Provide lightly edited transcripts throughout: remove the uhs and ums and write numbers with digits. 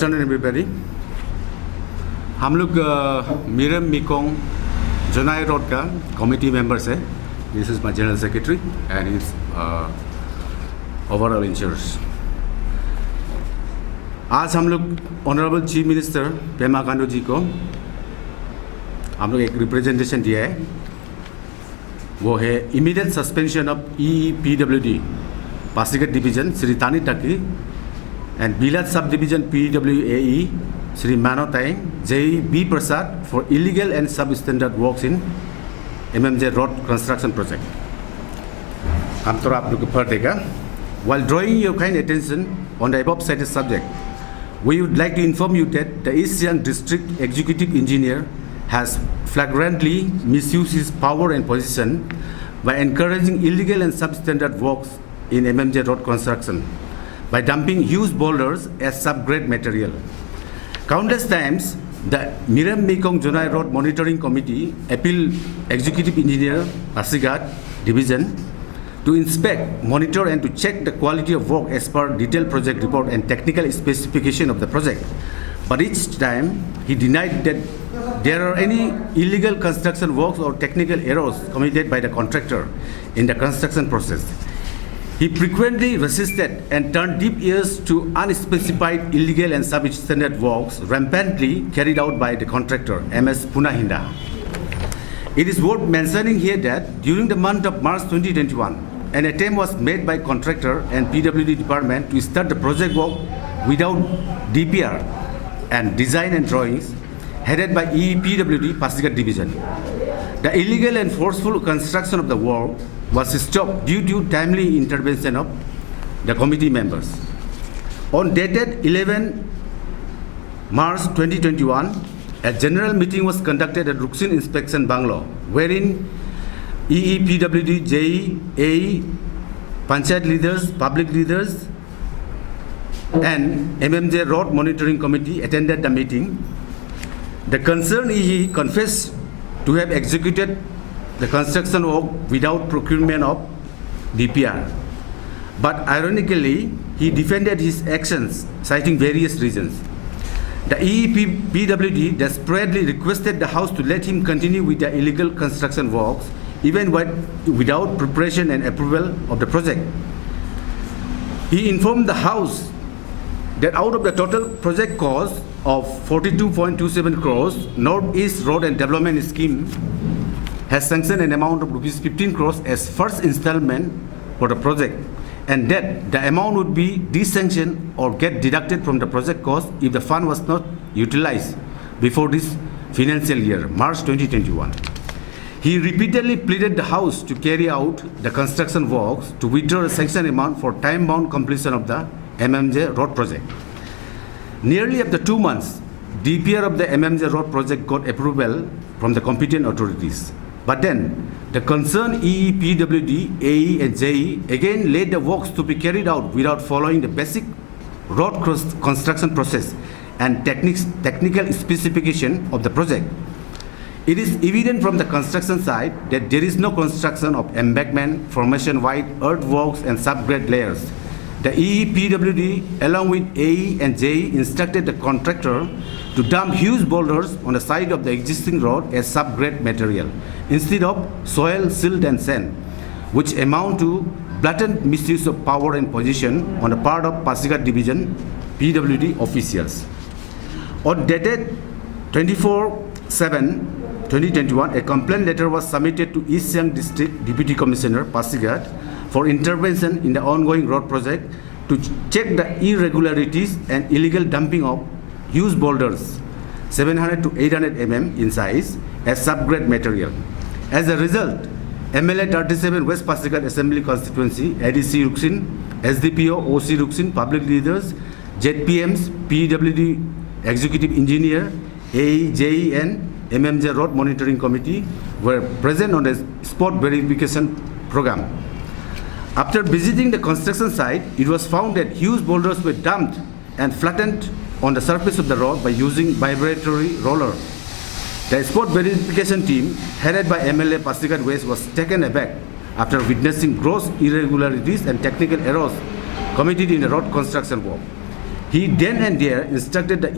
afternoon, everybody. हम लोग मीरम Mekong Zonai road का कमिटी मेंबर्स है. This is my general secretary and his overall insurers. आज हम लोग honourable chief minister Pema Khandu ji को हम लोग एक रिप्रेजेंटेशन दिया है. वो है immediate suspension of EPWD Pasighat division Shri Tani Taki and Bilat Subdivision PWAE Sri Mano Taing J.B. Prasad for illegal and substandard works in MMJ Road Construction Project. I'm through up to While drawing your kind attention on the above cited subject, we would like to inform you that the East Siang District Executive Engineer has flagrantly misused his power and position by encouraging illegal and substandard works in MMJ Road construction by dumping huge boulders as subgrade material. Countless times, the Miram Mekong Jonai Road Monitoring Committee appealed Executive Engineer Pasighat Division to inspect, monitor and to check the quality of work as per detailed project report and technical specification of the project. But each time, he denied that there are any illegal construction works or technical errors committed by the contractor in the construction process. He frequently resisted and turned deaf ears to unspecified illegal and substandard works rampantly carried out by the contractor, MS Punahinda. It is worth mentioning here that during the month of March 2021, an attempt was made by contractor and PWD department to start the project work without DPR and design and drawings headed by EPWD Pasighat Division. The illegal and forceful construction of the work was stopped due to timely intervention of the committee members. On dated 11 March 2021, a general meeting was conducted at Ruksin Inspection Banglo, wherein EPWD, JE, AE, Panchayat leaders, public leaders, and MMJ Road Monitoring Committee attended the meeting. The concerned EE confessed to have executed the construction work without procurement of DPR. But ironically, he defended his actions, citing various reasons. The EPWD desperately requested the House to let him continue with the illegal construction works, even without preparation and approval of the project. He informed the House that out of the total project cost of 42.27 crores, Northeast Road and Development Scheme has sanctioned an amount of rupees 15 crores as first installment for the project, and that the amount would be desanctioned or get deducted from the project cost if the fund was not utilized before this financial year, March 2021. He repeatedly pleaded the House to carry out the construction works to withdraw the sanctioned amount for time-bound completion of the MMJ Road project. Nearly after 2 months, DPR of the MMJ Road project got approval from the competent authorities. But then, the concerned EPWD, AE and JE again laid the works to be carried out without following the basic road construction process and technical specification of the project. It is evident from the construction site that there is no construction of embankment, formation-wide earthworks and subgrade layers. The EPWD, along with AE and JE, instructed the contractor to dump huge boulders on the side of the existing road as subgrade material instead of soil, silt and sand, which amount to blatant misuse of power and position on the part of Pasighat Division PWD officials. On dated 24/7/2021, a complaint letter was submitted to East Siang District Deputy Commissioner Pasighat for intervention in the ongoing road project to check the irregularities and illegal dumping of huge boulders 700 to 800 mm in size as subgrade material. As a result, MLA 37 West Pasighat Assembly Constituency, ADC Ruksin, SDPO, OC Ruksin, public leaders, ZPMs, PWD Executive Engineer, AE, JE and MMJ Road Monitoring Committee were present on the spot verification program. After visiting the construction site, it was found that huge boulders were dumped and flattened on the surface of the road by using vibratory roller. The spot verification team, headed by MLA Pasighat West, was taken aback after witnessing gross irregularities and technical errors committed in the road construction work. He then and there instructed the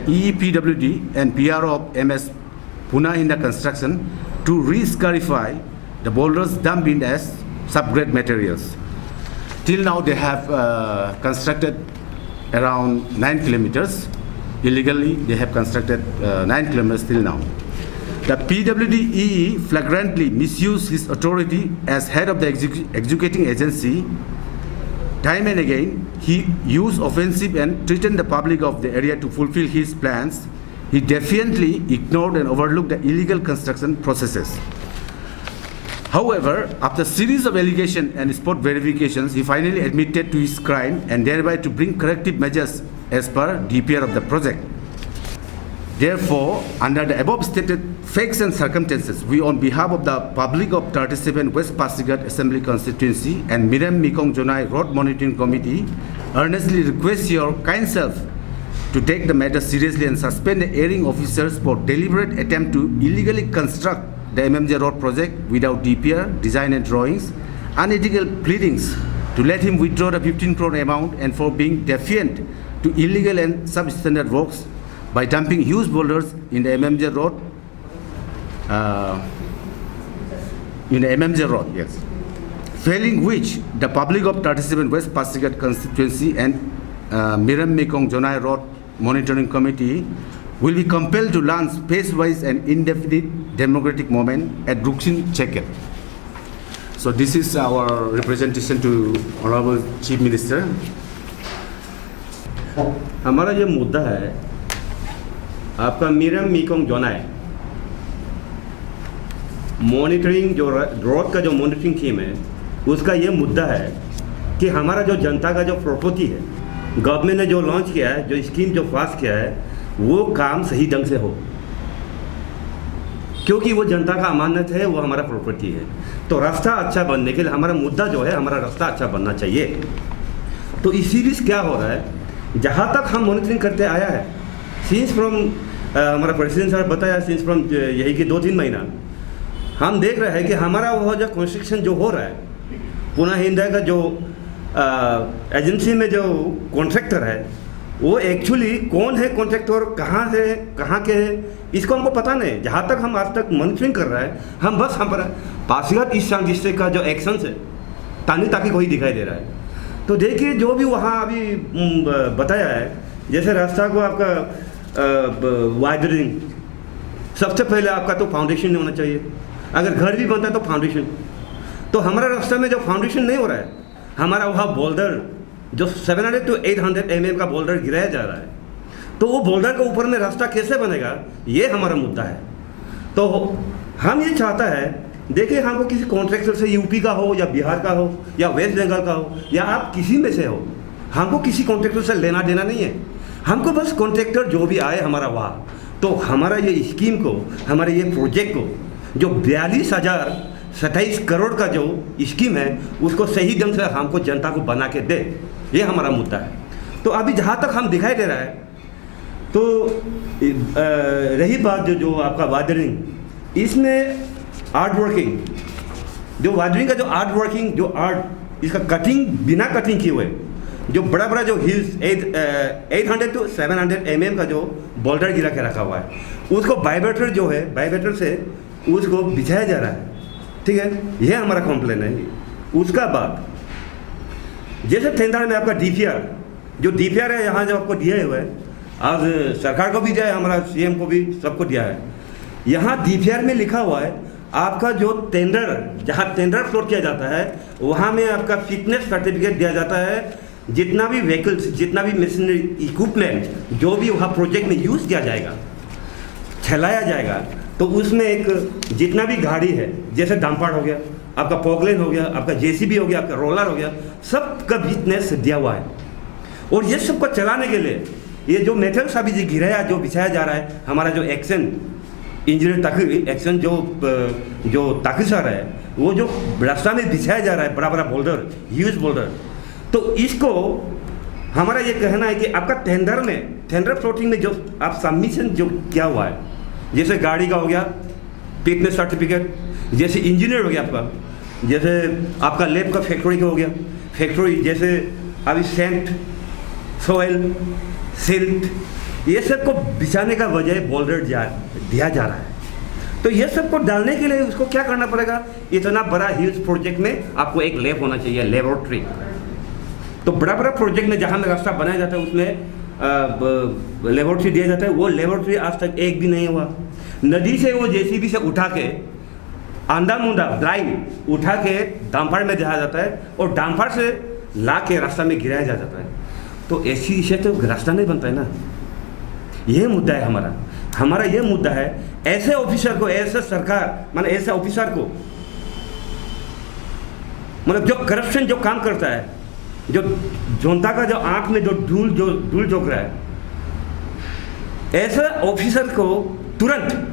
EEPWD and PRO of MS Pune Hinda Construction to re-scarify the boulders dumped in as subgrade materials. Till now, they have constructed around 9 kilometers. Illegally, they have constructed 9 kilometers till now. The PWD-EE flagrantly misused his authority as head of the executing agency. Time and again, he used offensive and threatened the public of the area to fulfill his plans. He defiantly ignored and overlooked the illegal construction processes. However, after a series of allegations and spot verifications, he finally admitted to his crime and thereby to bring corrective measures as per DPR of the project. Therefore, under the above stated facts and circumstances, we on behalf of the public of 37 West Pasighat Assembly Constituency and Miram Mekong Jonai Road Monitoring Committee earnestly request your kind self to take the matter seriously and suspend the hearing officers for deliberate attempt to illegally construct the MMJ Road project without DPR, design and drawings, unethical pleadings to let him withdraw the 15 crore amount, and for being defiant to illegal and substandard works by dumping huge boulders in the MMJ Road. Yes. Failing which, the public of 37 West Pasighat Constituency and Miram Mekong Jonai Road Monitoring Committee will be compelled to launch phase-wise and indefinite democratic movement at Rukshin Cheket. So this is our representation to Honorable Chief Minister. हमारा जो मुद्दा है आपका मिरम Mekong Zonai monitoring जो road का जो monitoring team है उसका ये मुद्दा है कि हमारा जो जनता का जो प्रॉपर्टी है गवर्नमेंट ने जो लॉन्च किया है, जो स्कीम जो पास किया है, वो काम सही ढंग से हो, क्योंकि वो जनता का अमानत है, वो हमारा प्रॉपर्टी है। तो रास्ता अच्छा बनने के लिए हमारा मुद्दा जो है, हमारा रास्ता अच्छा बनना चाहिए। तो इस सीरीज क्या हो रहा है, जहाँ तक हम मॉनिटरिंग करते आया है सिंस फ्रॉम हमारा प्रेसिडेंट साहब बताया, सिंस फ्रॉम यही कि 2-3 महीना हम देख रहे हैं कि हमारा वो जो कंस्ट्रक्शन जो हो रहा है, पुणे हिंदा का जो एजेंसी में जो कॉन्ट्रैक्टर है वो एक्चुअली कौन है कॉन्ट्रैक्टर, कहाँ है, कहाँ के है, इसको हमको पता नहीं। जहाँ तक हम आज तक मॉनिटरिंग कर रहा है, हम बस हमारा पासीघाट ईस्ट सियांग डिस्ट्रिक्ट का जो एक्शन है तानी ताकि कोई दिखाई दे रहा है। तो देखिए जो भी वहाँ अभी बताया है, जैसे रास्ता को आपका वाइडनिंग, सबसे पहले आपका तो फाउंडेशन होना चाहिए। अगर घर भी बनता है तो फाउंडेशन, तो हमारा रास्ता में जो फाउंडेशन नहीं हो रहा है, हमारा वहाँ बोल्डर जो 700 to 800 mm का बोल्डर गिराया जा रहा है, तो वो बोल्डर के ऊपर में रास्ता कैसे बनेगा, ये हमारा मुद्दा है। तो हम ये चाहता है, देखिए हमको किसी कॉन्ट्रैक्टर से यूपी का हो या बिहार का हो या वेस्ट बंगाल का हो या आप किसी में से हो, हमको किसी कॉन्ट्रैक्टर से लेना देना नहीं है। हमको बस कॉन्ट्रैक्टर जो भी आए हमारा वहाँ, तो हमारा ये स्कीम को, हमारे ये प्रोजेक्ट को जो 42,027 करोड़ का जो स्कीम है उसको सही ढंग से हमको जनता को बना के दे, ये हमारा मुद्दा है। तो अभी जहाँ तक हम दिखाई दे रहा है, तो रही बात जो आपका वादरिंग, इसमें आर्ट वर्किंग, जो वादरिंग का जो आर्ट वर्किंग, जो आर्ट इसका कटिंग बिना कटिंग किए हुए, जो बड़ा बड़ा जो हिल्स 800 to 700 mm का जो बोल्डर गिरा के रखा हुआ है, उसको बाइवेटर जो है, बाइवेटर से उसको बिछाया जा रहा है। ठीक है, यह हमारा कॉम्प्लेन है। उसका बाद जैसे तेंदार में आपका डीपीआर, जो डीपीआर है यहाँ जो आपको दिया हुआ है, आज सरकार को भी दिया है, हमारा सीएम को भी, सबको दिया है। यहाँ डीपीआर में लिखा हुआ है आपका जो टेंडर, जहाँ टेंडर फ्लोट किया जाता है वहाँ में आपका फिटनेस सर्टिफिकेट दिया जाता है। जितना भी व्हीकल्स, जितना भी मशीनरी इक्विपमेंट जो भी वहाँ प्रोजेक्ट में यूज़ किया जाएगा, चलाया जाएगा, तो उसमें एक जितना भी गाड़ी है, जैसे डंपर हो गया, आपका पॉकलेन हो गया, आपका जेसीबी हो गया, आपका रोलर हो गया, सबका फिटनेस दिया हुआ है। और ये सबको चलाने के लिए ये जो मेटल्स अभी जो गिराया, जो बिछाया जा रहा है, हमारा जो एक्शन इंजीनियर तक एक्शन जो ताकिसार है, वो जो रास्ता में बिछाया जा रहा है, बड़ा बड़ा बोल्डर, ह्यूज बोल्डर, तो इसको हमारा ये कहना है कि आपका टेंडर में, टेंडर फ्लोटिंग में जो आप सबमिशन जो किया हुआ है, जैसे गाड़ी का हो गया फिटनेस सर्टिफिकेट, जैसे इंजीनियर हो गया आपका, जैसे आपका लैब का फैक्ट्री का हो गया, फैक्ट्री जैसे अभी सेंट सोयल, सिल्ट, ये सब को बिछाने का वजह बोल्डर दिया जा रहा है। तो ये सब को डालने के लिए उसको क्या करना पड़ेगा, इतना बड़ा हिल्स प्रोजेक्ट में आपको एक लैब होना चाहिए, लेबोरेटरी। तो बड़ा बड़ा प्रोजेक्ट में जहाँ में रास्ता बनाया जाता है उसमें लेबोरेटरी दिया जाता है, वो लेबोरेटरी आज तक एक भी नहीं हुआ। नदी से वो जेसीबी से उठा के आंधा मुंडा ब्लाइंड उठा के डांफर में दिया जाता है और डांफर से ला के रास्ता में गिराया जाता है। तो ऐसी इसे तो रास्ता नहीं बनता है ना। ये मुद्दा है हमारा ये मुद्दा है, ऐसे ऑफिसर को, ऐसे सरकार माने ऐसे ऑफिसर को, मतलब जो करप्शन जो काम करता है, जो जनता का जो आंख में जो धूल झोंक रहा है, ऐसे ऑफिसर को तुरंत,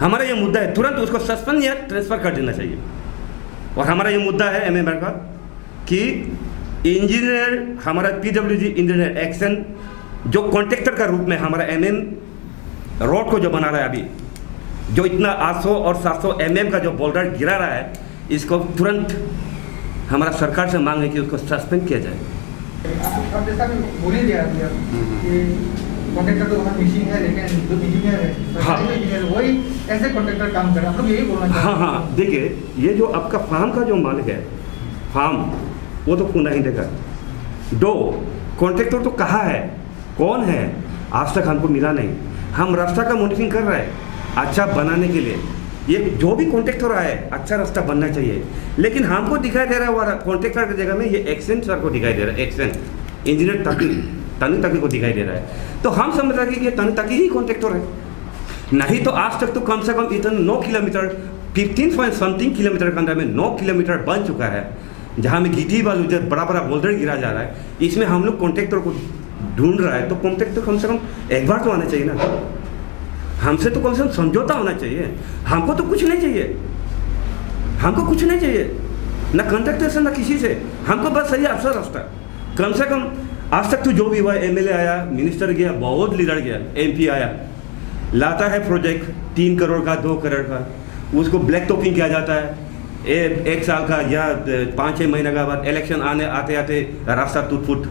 हमारा ये मुद्दा है, तुरंत उसको सस्पेंड या ट्रांसफर कर देना चाहिए। और हमारा ये मुद्दा है एमएमआर का कि इंजीनियर, हमारा पीडब्ल्यूडी इंजीनियर एक्शन जो कॉन्ट्रैक्टर का रूप में हमारा एमएम रोड को जो बना रहा है अभी, जो इतना 800 और 700 एमएम का जो बोल्डर गिरा रहा है, इसको तुरंत हमारा सरकार से मांग है कि उसको सस्पेंड किया जाए। आप जैसा बोल ही दिया कि कॉन्ट्रैक्टर तो हमारा मिशिंग है, लेकिन जो इंजीनियर है, हाँ, इंजीनियर वही ऐसे कॉन्ट्रैक्टर काम कर रहे हैं। हम लोग यही बोलना चाहते हैं। हाँ, देखिए ये जो आपका फार्म का जो मालिक है, फार्म वो तो खुद नहीं देगा। दो कॉन्ट्रैक्टर तो कहाँ है, कौन है, आज तक हमको मिला नहीं। हम रास्ता का मॉनिटरिंग कर रहे हैं अच्छा बनाने के लिए। ये जो भी कॉन्ट्रैक्टर आए, अच्छा रास्ता बनना चाहिए, लेकिन हमको दिखाई दे रहा है वो कॉन्ट्रैक्टर की जगह में ये एक्शन सर को दिखाई दे रहा है, एक्शन इंजीनियर तनु तकी को दिखाई दे रहा है। तो हम समझ रहे हैं कि ये तनु तकी ही कॉन्ट्रैक्टर है, नहीं तो आज तक तो कम से कम इतना 9 किलोमीटर 15 पॉइंट समथिंग किलोमीटर के अंदर में 9 किलोमीटर बन चुका है, जहाँ में गिट्टी बालू जो बड़ा बड़ा बोल्डर गिरा जा रहा है। इसमें हम लोग कॉन्ट्रैक्टर को ढूंढ रहा है, तो कॉन्ट्रैक्टर कम से कम एक बार तो आना चाहिए ना, हमसे तो कम से कम समझौता होना चाहिए। हमको तो कुछ नहीं चाहिए, हमको कुछ नहीं चाहिए, ना कॉन्ट्रैक्टर से ना किसी से, हमको बस सही अच्छा रास्ता। कम से कम आज तक तो जो भी हुआ, एमएलए आया, मिनिस्टर गया, बहुत लीडर गया, एमपी आया, लाता है प्रोजेक्ट 3 करोड़ का 2 करोड़ का, उसको ब्लैक टॉपिंग किया जाता है। एक साल का या 5-6 महीने का बाद इलेक्शन आते आते रास्ता टूट फूट।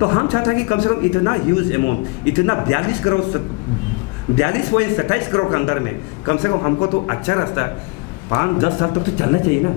तो हम चाहते हैं कि कम से कम इतना ह्यूज अमाउंट, इतना 42 करोड़ 42.27 करोड़ के अंदर में कम से कम हमको तो अच्छा रास्ता 5-10 साल तक तो चलना चाहिए ना।